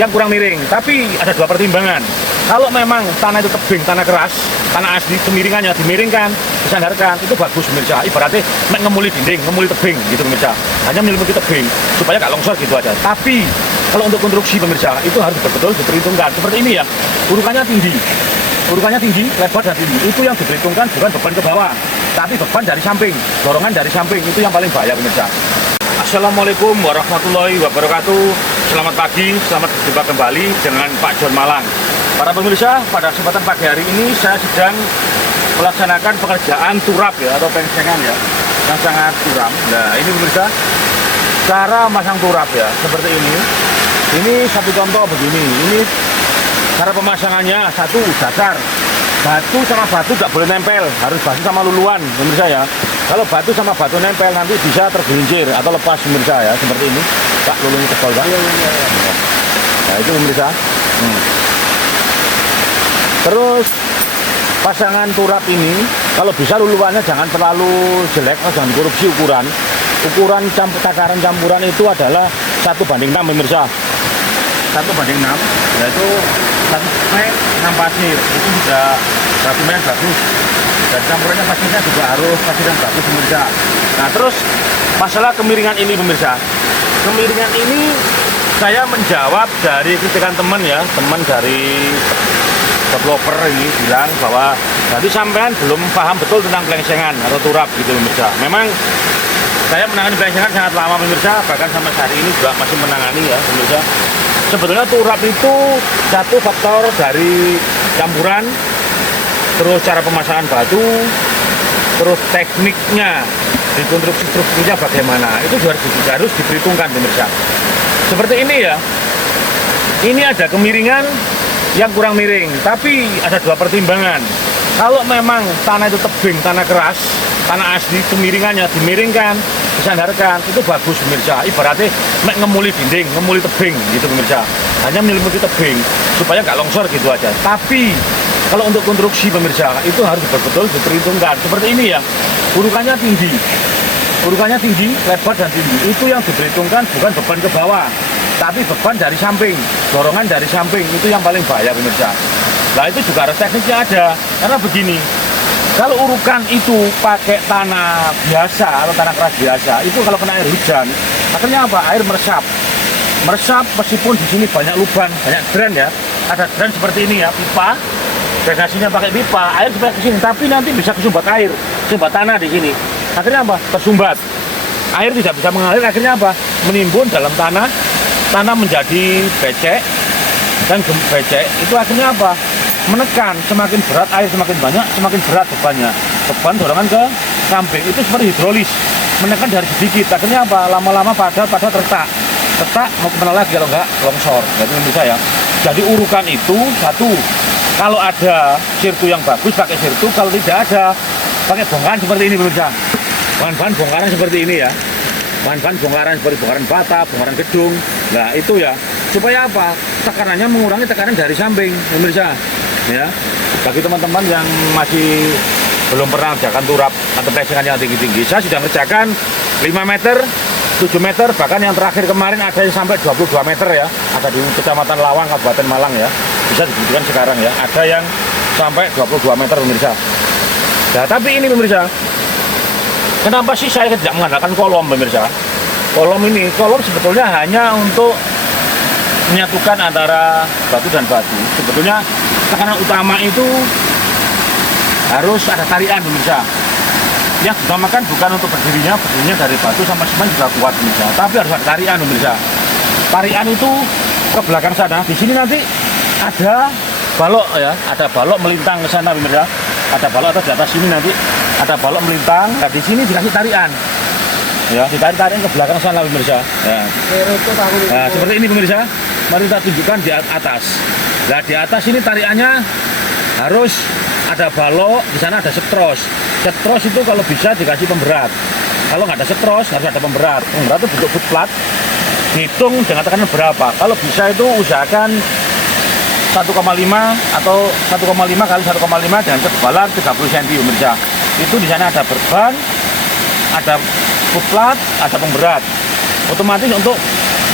yang kurang miring. Tapi ada dua pertimbangan. Kalau memang tanah itu tebing, tanah keras, tanah asli, kemiringannya dimiringkan, disandarkan, itu bagus pemirsa. Ibaratnya ngemuli dinding, ngemuli tebing gitu pemirsa. Hanya menyelimuti tebing supaya nggak longsor gitu aja. Tapi kalau untuk konstruksi pemirsa itu harus betul-betul diperhitungkan. Seperti ini ya, urukannya tinggi, lebar dan tinggi. Itu yang diperhitungkan bukan beban ke bawah, tapi beban dari samping, dorongan dari samping. Itu yang paling bahaya pemirsa. Assalamualaikum warahmatullahi wabarakatuh. Selamat pagi, selamat berjumpa kembali dengan Pak John Malang. Para pemirsa, pada kesempatan pagi hari ini saya sedang melaksanakan pekerjaan turap ya, atau pengsengan ya, yang sangat curam. Nah ini pemirsa, cara masang turap ya, seperti ini. Ini satu contoh begini. Ini cara pemasangannya, satu dasar. Batu sama batu tidak boleh nempel, harus batu sama luluan pemirsa ya. Kalau batu sama batu nempel nanti bisa tergelincir atau lepas pemirsa ya, seperti ini. Pak, lulunya tebal Pak. Nah itu pemirsa. Terus pasangan turap ini kalau bisa luluannya jangan terlalu jelek, jangan korupsi ukuran. Ukuran takaran campuran itu adalah 1:6 pemirsa. 1:6 yaitu 1 semen 6 pasir. Itu sudah semen bagus. Dan campurannya pasirnya juga harus pasir yang bagus pemirsa. Nah terus masalah kemiringan ini pemirsa. Kemiringan ini saya menjawab dari kritikan teman ya, teman dari developer ini bilang bahwa tadi sampean belum paham betul tentang pelengsengan atau turap gitu pemirsa. Memang saya menangani pelengsengan sangat lama pemirsa, bahkan sampai hari ini juga masih menangani ya pemirsa. Sebetulnya turap itu satu faktor dari campuran, terus cara pemasangan batu, terus tekniknya, di konstruksi strukturnya bagaimana, itu harus diperhitungkan pemirsa. Seperti ini ya, ini ada kemiringan yang kurang miring, tapi ada dua pertimbangan. Kalau memang tanah itu tebing, tanah keras, tanah asli, kemiringannya dimiringkan, disandarkan, itu bagus pemirsa. Ibaratnya ngemuli dinding, ngemuli tebing gitu pemirsa. Hanya menyelimuti tebing supaya nggak longsor gitu aja. Tapi kalau untuk konstruksi pemirsa itu harus betul-betul diperhitungkan. Seperti ini ya, urukannya tinggi, lebar dan tinggi. Itu yang diperhitungkan bukan beban ke bawah, tapi beban dari samping, dorongan dari samping. Itu yang paling bahaya pemirsa. Nah itu juga harus tekniknya ada. Karena begini, kalau urukan itu pakai tanah biasa atau tanah keras biasa, itu kalau kena air hujan, akhirnya apa? Air meresap meskipun di sini banyak lubang, banyak drain ya. Ada drain seperti ini ya, pipa. Drainasinya pakai pipa, air supaya ke sini, tapi nanti bisa kesumbat air, kesumbat tanah di sini. Akhirnya apa? Tersumbat. Air tidak bisa mengalir, akhirnya apa? Menimbun dalam tanah, tanah menjadi becek, dan becek itu akhirnya apa? Menekan, semakin berat air semakin banyak, semakin berat bebannya. Beban dorongan ke samping itu seperti hidrolis, menekan dari sedikit, akhirnya apa? Lama-lama pada retak, mau kemana lagi kalau enggak longsor. Jadi menurut saya, jadi urukan itu satu, kalau ada sirtu yang bagus pakai sirtu, kalau tidak ada pakai bongkaran seperti ini pemirsa. Bahan-bahan bongkaran seperti ini ya. Bahan-bahan bongkaran seperti bongkaran bata, bongkaran gedung. Nah itu ya, supaya apa? Tekanannya mengurangi tekanan dari samping pemirsa. Ya, bagi teman-teman yang masih belum pernah mengerjakan turap atau pelengsengan yang tinggi-tinggi, saya sudah mengerjakan 5 meter, 7 meter, bahkan yang terakhir kemarin ada yang sampai 22 meter ya. Ada di Kecamatan Lawang, Kabupaten Malang ya. Bisa dibuktikan sekarang ya. Ada yang sampai 22 meter pemirsa. Nah, tapi ini pemirsa, kenapa sih saya tidak mengandalkan kolom pemirsa? Kolom sebetulnya hanya untuk menyatukan antara batu dan batu. Sebetulnya tekanan utama itu harus ada tarian pemirsa. Yang diutamakan bukan untuk berdirinya dari batu sama semen juga kuat pemirsa, tapi harus ada tarian pemirsa. Tarian itu ke belakang sana, di sini nanti ada balok ya, ada balok melintang ke sana pemirsa. Ada balok atau di atas sini nanti ada balok melintang. Nah di sini dikasih tarian, ya ditarik ke belakang sana pemirsa. Ya. Nah seperti ini pemirsa. Mari kita tunjukkan di atas. Nah di atas ini tariannya harus ada balok, di sana ada setros. Setros itu kalau bisa dikasih pemberat. Kalau nggak ada setros harus ada pemberat. Pemberat itu bentuk foot plat. Hitung dengan tekanan berapa. Kalau bisa itu usahakan 1,5 atau 1,5 kali 1,5 dengan ketebalan 30 cm pemirsa. Itu di sana ada berban, ada foot plat, ada pemberat. Otomatis untuk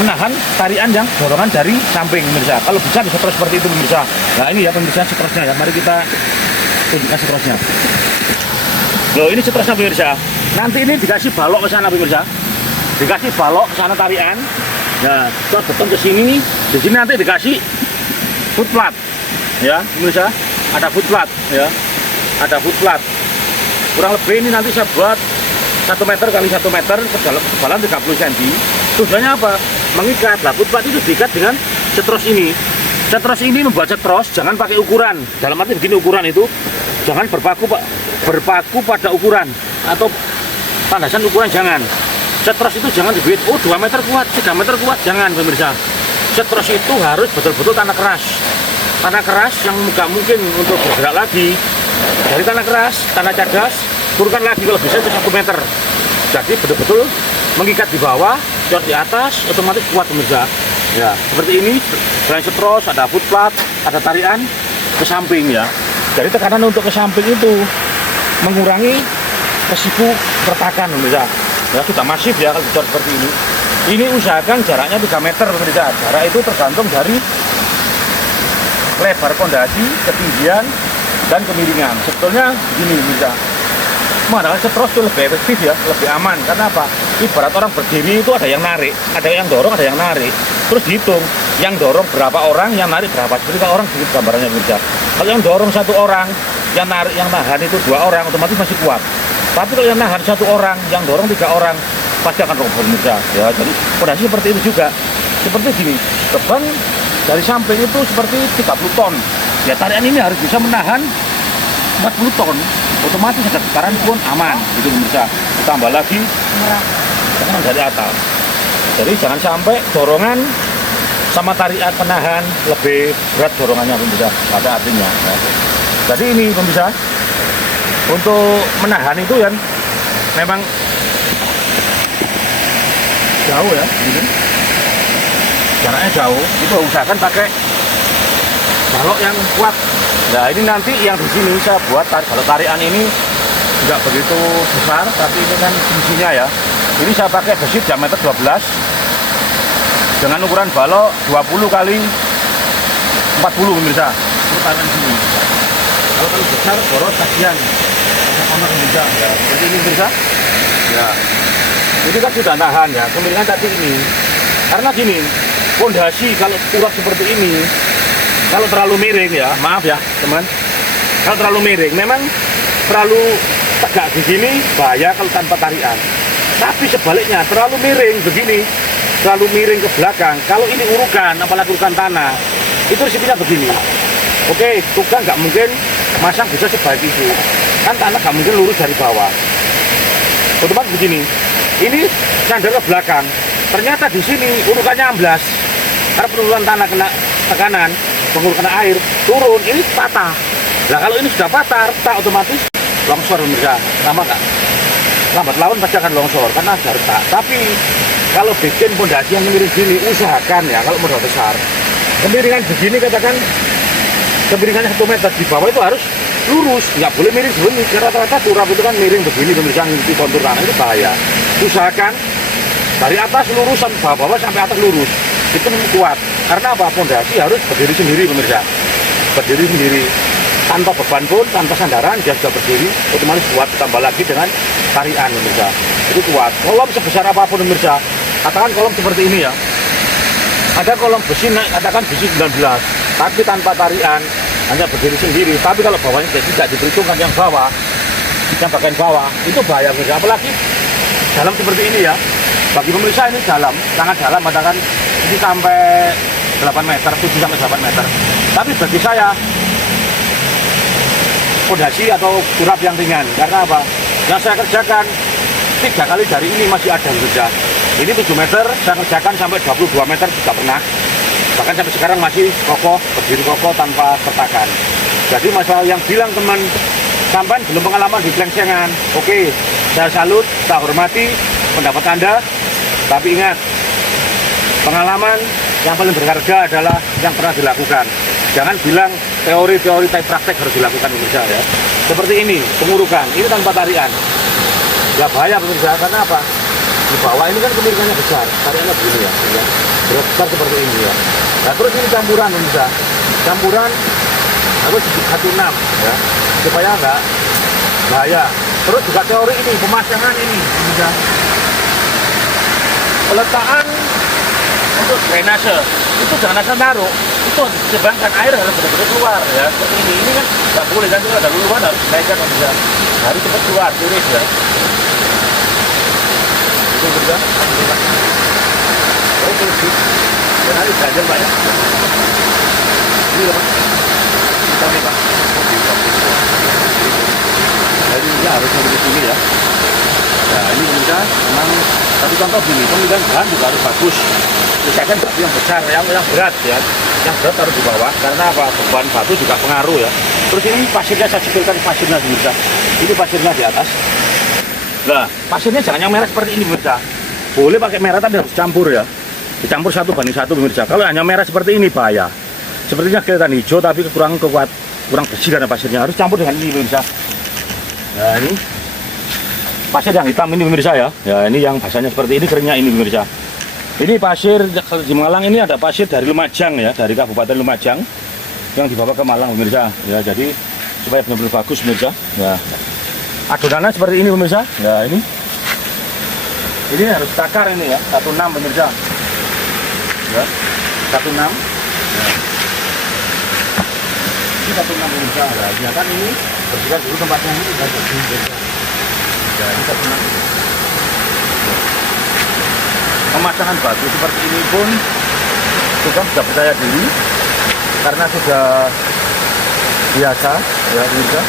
menahan tarian yang dorongan dari samping pemirsa. Kalau bisa disetros seperti itu pemirsa. Nah ini ya pemirsa setrosnya ya. Mari kita tunjukkan setrosnya. Loh ini setrosnya pemirsa. Nanti ini dikasih balok ke sana pemirsa. Dikasih balok ke sana tarian. Nah, terus beton ke sini. Di sini nanti dikasih foot plat. Ya, pemirsa. Ada foot plat ya. Ada foot plat. Kurang lebih ini nanti saya buat 1 meter kali 1 meter kedalam 30 cm. Tujuannya apa? Mengikat. Lah foot plat itu diikat dengan setros ini. Setros ini membuat setros jangan pakai ukuran. Dalam arti begini ukuran itu jangan berpaku pada ukuran atau tandasan ukuran jangan. Setros itu jangan dibuat 2 meter kuat, 3 meter kuat, jangan pemirsa. Setros itu harus betul-betul tanah keras. Tanah keras yang nggak mungkin untuk bergerak lagi. Dari tanah keras, tanah cadas, turunkan lagi kalau bisa itu 1 meter. Jadi betul-betul mengikat di bawah, terus di atas, otomatis kuat pemirsa. Ya, seperti ini. Selain setros, ada foot plat, ada tarian ke samping ya. Jadi tekanan untuk ke samping itu mengurangi resiko keretakan pemirsa. Ya sudah masif ya kalau dicor seperti ini. Ini usahakan jaraknya 3 meter pemirsa. Jarak itu tergantung dari lebar pondasi, ketinggian, dan kemiringan. Sebetulnya begini pemirsa. Menggunakan setros itu lebih efektif ya, lebih aman. Karena apa? Ibarat orang berdiri itu ada yang narik, ada yang dorong, ada yang narik. Terus dihitung, yang dorong berapa orang, yang narik berapa. Seperti orang begitu gambarannya pemirsa. Kalau yang dorong 1 orang, yang narik, yang nahan itu 2 orang, otomatis masih kuat. Tapi kalau yang nahan 1 orang, yang dorong 3 orang, pasti akan roboh pemirsa. Ya, jadi pondasi seperti itu juga. Seperti gini, beban dari samping itu seperti 30 ton. Ya tarian ini harus bisa menahan 40 ton. Otomatis ada getaran pun aman, gitu pemirsa. Tambah lagi tekanan dari atas. Jadi jangan sampai dorongan sama tarian penahan lebih berat dorongannya pemirsa pada artinya. Ya. Jadi ini pemirsa untuk menahan itu kan memang jauh ya, gini. Jaraknya jauh. Itu usahakan pakai balok yang kuat. Nah ini nanti yang di sini saya buat balok tarian ini nggak begitu besar, tapi ini kan fungsinya ya. Ini saya pakai besi diameter 12 dengan ukuran balok 20 kali 40 pemirsa. Ini tarian sini. Kalau terlalu besar boros kasihan. Sama pemirsa ya. Seperti ini pemirsa. Ya. Ini kan sudah nahan ya. Kemiringan tadi ini. Karena gini, pondasi kalau urat seperti ini, kalau terlalu miring ya, maaf ya teman, kalau terlalu miring, memang terlalu tegak di sini bahaya kalau tanpa tarian. Tapi sebaliknya terlalu miring begini, terlalu miring ke belakang. Kalau ini urukan, apalagi urukan tanah, itu risikonya begini. Oke, tukang nggak mungkin masang bisa sebaik itu. Kan tanah nggak mungkin lurus dari bawah. Otomatis begini. Ini sandar ke belakang. Ternyata di sini urukannya amblas. Karena penurunan tanah kena tekanan, pengurukan air turun, ini patah. Nah kalau ini sudah patah, retak otomatis longsor pemirsa. Lama kak, lambat laun pasti akan longsor karena sudah retak. Tapi kalau bikin pondasi yang miring gini, usahakan ya kalau modal besar. Kemiringan begini katakan kemiringannya 1 meter di bawah itu harus lurus, nggak boleh miring begini. Rata-rata turap itu kan miring begini pemirsa, ngikuti kontur tanah itu bahaya. Usahakan dari atas lurus sampai bawah sampai atas lurus. Itu kuat. Karena apa? Pondasi harus berdiri sendiri pemirsa. Berdiri sendiri. Tanpa beban pun, tanpa sandaran, dia sudah berdiri, otomatis kuat. Tambah lagi dengan tarian pemirsa. Itu kuat. Kolom sebesar apapun pemirsa. Katakan kolom seperti ini ya. Ada kolom besi, katakan besi 19. Tapi tanpa tarian, hanya berdiri sendiri. Tapi kalau bawahnya tidak diperhitungkan yang bawah, yang bagian bawah, itu bahaya pemirsa. Apalagi dalam seperti ini ya. Bagi pemirsa ini dalam, sangat dalam, katakan ini sampai 8 meter, 7 sampai 8 meter. Tapi bagi saya, pondasi atau turap yang ringan. Karena apa? Yang saya kerjakan 3 kali dari ini masih ada kerja. Ini 7 meter, saya kerjakan sampai 22 meter juga pernah. Bahkan sampai sekarang masih kokoh, berdiri kokoh tanpa kertakan. Jadi masalah yang bilang teman, sampai belum pengalaman di kelengsengan. Oke, saya salut, saya hormati pendapat Anda. Tapi ingat, pengalaman yang paling berharga adalah yang pernah dilakukan. Jangan bilang teori-teori tapi praktek harus dilakukan pemirsa ya. Seperti ini, pengurukan, ini tanpa tarian. Ya bahaya pemirsa, karena apa? di bawah ini kan kemiringannya besar, tariannya begini ya, berat besar seperti ini ya. Nah terus ini campuran bisa, campuran harus 16 ya, supaya enggak bahaya. Terus juga teori ini pemasangan ini bisa peletakan untuk drainase itu jangan asal taruh, itu sebangkan air harus benar-benar keluar ya. Seperti ini kan nggak boleh, kan kalau ada luluan harus dinaikkan, bisa harus cepat keluar turis ya. Itu bisa oke sih, dan harus belajar Pak ya. Ini loh Pak, kita nih Pak, jadi ini harus sampai di sini ya. Nah ini bisa memang satu contoh gini, pemilihan bahan juga harus bagus. Misalkan batu yang besar, yang berat ya, yang berat taruh di bawah, karena apa? Beban batu juga pengaruh ya. Terus ini pasirnya saya cipilkan pasirnya bisa. Ini pasirnya di atas. Nah, pasirnya jangan yang merah seperti ini pemirsa. Boleh pakai merah tapi harus campur ya. Dicampur 1:1 pemirsa. Kalau hanya merah seperti ini bahaya. Sepertinya kelihatan hijau tapi kurang bersih karena pasirnya. Harus campur dengan ini pemirsa. Nah ini pasir yang hitam ini pemirsa ya. Ya ini yang basahnya seperti ini, keringnya ini pemirsa. Ini pasir di Malang ini ada pasir dari Lumajang ya, dari Kabupaten Lumajang yang dibawa ke Malang pemirsa. Ya jadi supaya benar-benar bagus pemirsa. Ya. Adonannya seperti ini pemirsa. Ya ini harus takar ini ya, 16 pemirsa. Ya, 16. Ya. Ini 16 pemirsa. Nah, biarkan ini bersihkan dulu tempatnya ini sudah bersih pemirsa. Ya, ini 16. Pemasangan batu seperti ini pun sudah percaya diri karena sudah biasa ya pemirsa,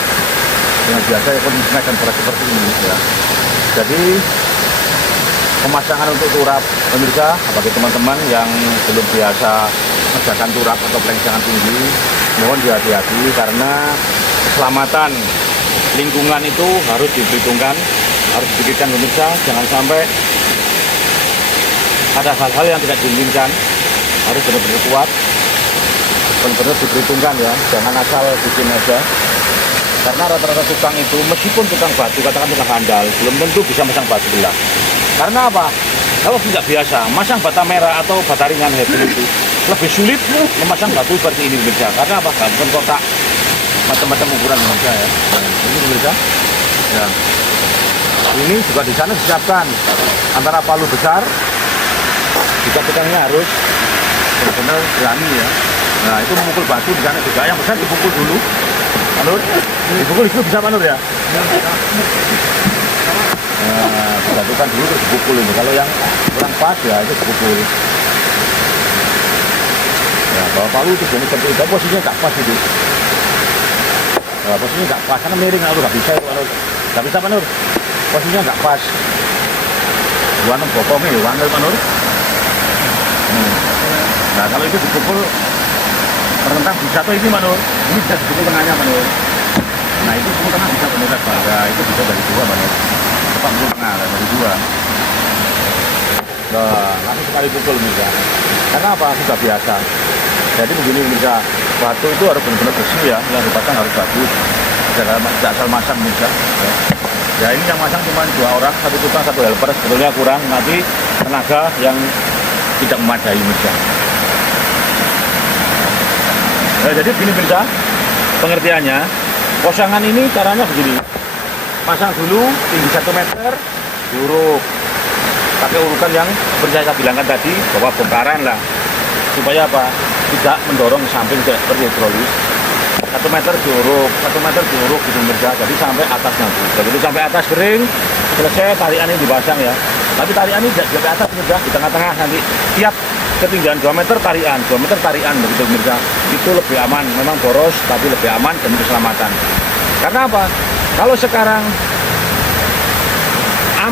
dengan biasa ya pemasangan berat seperti ini ya. Jadi pemasangan untuk turap pemirsa bagi teman-teman yang belum biasa mengerjakan turap atau pelengsengan tinggi, mohon hati-hati karena keselamatan lingkungan itu harus diperhitungkan, harus dipikirkan pemirsa, jangan sampai ada hal-hal yang tidak diinginkan, harus benar-benar kuat, benar-benar diperhitungkan ya, jangan asal bikin aja. Karena rata-rata tukang itu, meskipun tukang batu, katakan tukang handal, belum tentu bisa masang batu belah. Karena apa? Kalau tidak biasa, masang bata merah atau bata ringan itu lebih sulit memasang batu seperti ini bisa. Karena apa? Bukan kotak, macam-macam ukuran bisa ya. Ini bisa. Ya. Ini juga di sana disiapkan antara palu besar. Juga tukangnya harus benar-benar berani ya. Nah itu memukul batu di sana juga, yang besar dipukul dulu. Manur, dipukul itu bisa Manur ya? Nah, disatukan dulu terus dipukul ini. Kalau yang kurang pas ya itu dipukul. Ya, bawa palu itu jadi seperti itu, posisinya nggak pas itu. Nah, posisinya nggak pas, karena miring, Manur nggak bisa itu Manur. Nggak bisa Manur, posisinya nggak pas. Warna bokongnya ya, warna Manur. Nah kalau itu dipukul terentang bisa tuh ini Manur, ini bisa dipukul tengahnya Manur. Nah itu pukul tengah bisa pemirsa Pak, ya itu bisa dari 2 Manur. Cepat pukul tengah dari 2. Nah langsung sekali pukul pemirsa. Karena apa? Sudah biasa. Jadi begini pemirsa, batu itu harus benar-benar bersih ya, yang dipasang harus bagus. Tidak asal masang pemirsa. Ya ini yang masang cuma 2 orang, 1 tukang 1 helper, sebetulnya kurang, nanti tenaga yang tidak memadai pemirsa. Nah, jadi begini pemirsa, pengertiannya, posangan ini caranya begini. Pasang dulu tinggi 1 meter, diuruk. Pakai urukan yang seperti saya bilangkan tadi, bahwa bongkaran lah. Supaya apa? Tidak mendorong samping seperti hidrolis. 1 meter diuruk, 1 meter diuruk gitu pemirsa. Jadi sampai atas nanti. Begitu sampai atas kering, selesai tarian ini dipasang ya. Tapi tarian ini tidak sampai atas pemirsa, di tengah-tengah nanti. Tiap ketinggian 2 meter tarian, 2 meter tarian begitu pemirsa. Itu lebih aman, memang boros tapi lebih aman demi keselamatan. Karena apa? Kalau sekarang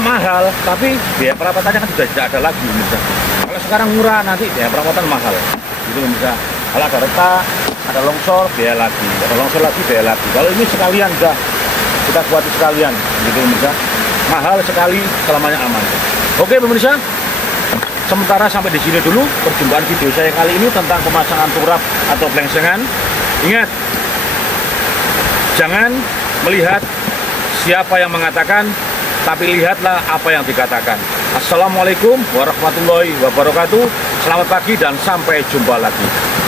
mahal, tapi biaya perawatannya kan sudah tidak ada lagi pemirsa. Kalau sekarang murah, nanti biaya perawatan mahal. Gitu pemirsa. Kalau ada retak, ada longsor, biaya lagi. Ada longsor lagi, biaya lagi. Kalau ini sekalian sudah kita buat sekalian, gitu pemirsa. Mahal sekali, selamanya aman. Oke pemirsa. Sementara sampai di sini dulu perjumpaan video saya kali ini tentang pemasangan turap atau pelengsengan. Ingat, jangan melihat siapa yang mengatakan tapi lihatlah apa yang dikatakan. Assalamualaikum warahmatullahi wabarakatuh. Selamat pagi dan sampai jumpa lagi.